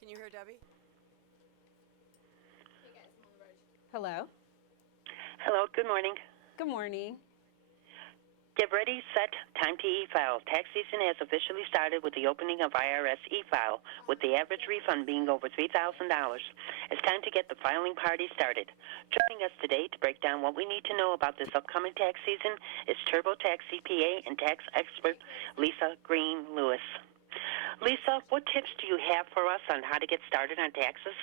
Can you hear Debbie? Hello. Hello, good morning. Good morning. Get ready, set, time to e-file. Tax season has officially started with the opening of IRS e-file, with the average refund being over $3,000. It's time to get the filing party started. Joining us today to break down what we need to know about this upcoming tax season is TurboTax CPA and tax expert Lisa Greene-Lewis. Lisa, what tips do you have for us on how to get started on taxes?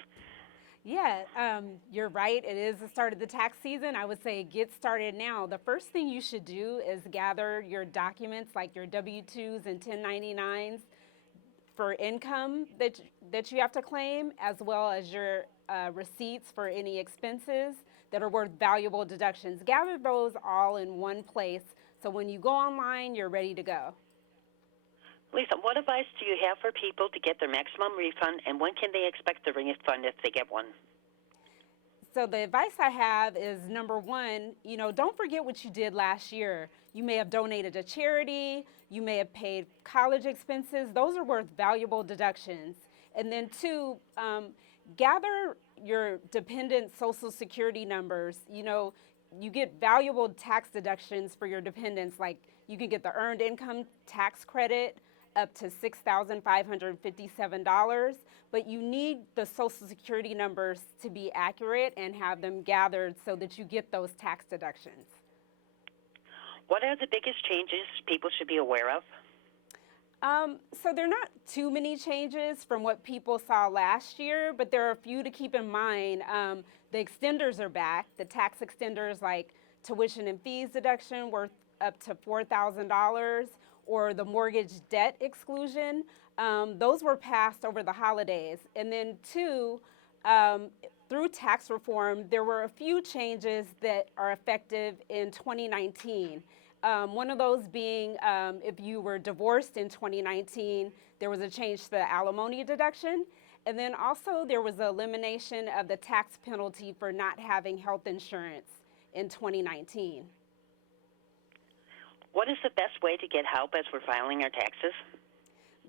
Yeah, you're right. It is the start of the tax season. I would say get started now. The first thing you should do is gather your documents like your W-2s and 1099s for income that you have to claim, as well as your receipts for any expenses that are worth valuable deductions. Gather those all in one place so when you go online, you're ready to go. Lisa, what advice do you have for people to get their maximum refund, and when can they expect the refund if they get one? So the advice I have is, number one, don't forget what you did last year. You may have donated to charity, you may have paid college expenses. Those are worth valuable deductions. And then two, gather your dependent Social Security numbers. You get valuable tax deductions for your dependents, like you can get the Earned Income Tax Credit up to $6,557, but you need the Social Security numbers to be accurate and have them gathered so that you get those tax deductions. What are the biggest changes people should be aware of? So there are not too many changes from what people saw last year, but there are a few to keep in mind. The extenders are back. The tax extenders like tuition and fees deduction worth up to $4,000, or the mortgage debt exclusion. Those were passed over the holidays. And then two, through tax reform, there were a few changes that are effective in 2019. One of those being if you were divorced in 2019, there was a change to the alimony deduction. And then also there was the elimination of the tax penalty for not having health insurance in 2019. What is the best way to get help as we're filing our taxes?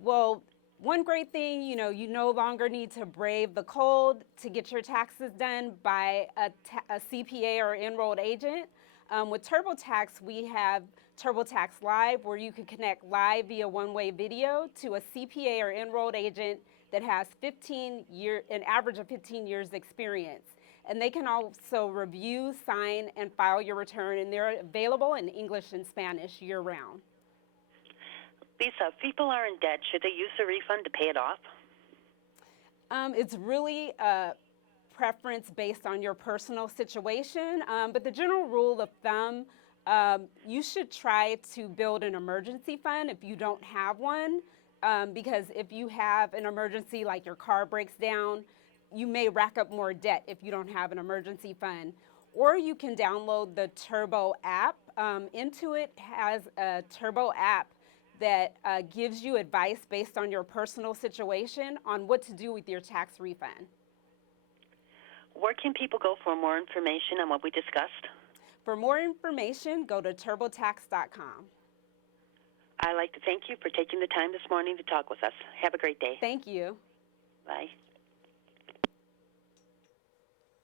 Well, one great thing, you no longer need to brave the cold to get your taxes done by a CPA or enrolled agent. With TurboTax, we have TurboTax Live, where you can connect live via one-way video to a CPA or enrolled agent that has an average of 15 years experience. And they can also review, sign, and file your return, and they're available in English and Spanish year-round. Lisa, if people are in debt, should they use the refund to pay it off? It's really a preference based on your personal situation, but the general rule of thumb, you should try to build an emergency fund if you don't have one, because if you have an emergency like your car breaks down, you may rack up more debt if you don't have an emergency fund. Or you can download the Turbo app. Intuit has a Turbo app that gives you advice based on your personal situation on what to do with your tax refund. Where can people go for more information on what we discussed? For more information, go to TurboTax.com. I'd like to thank you for taking the time this morning to talk with us. Have a great day. Thank you. Bye.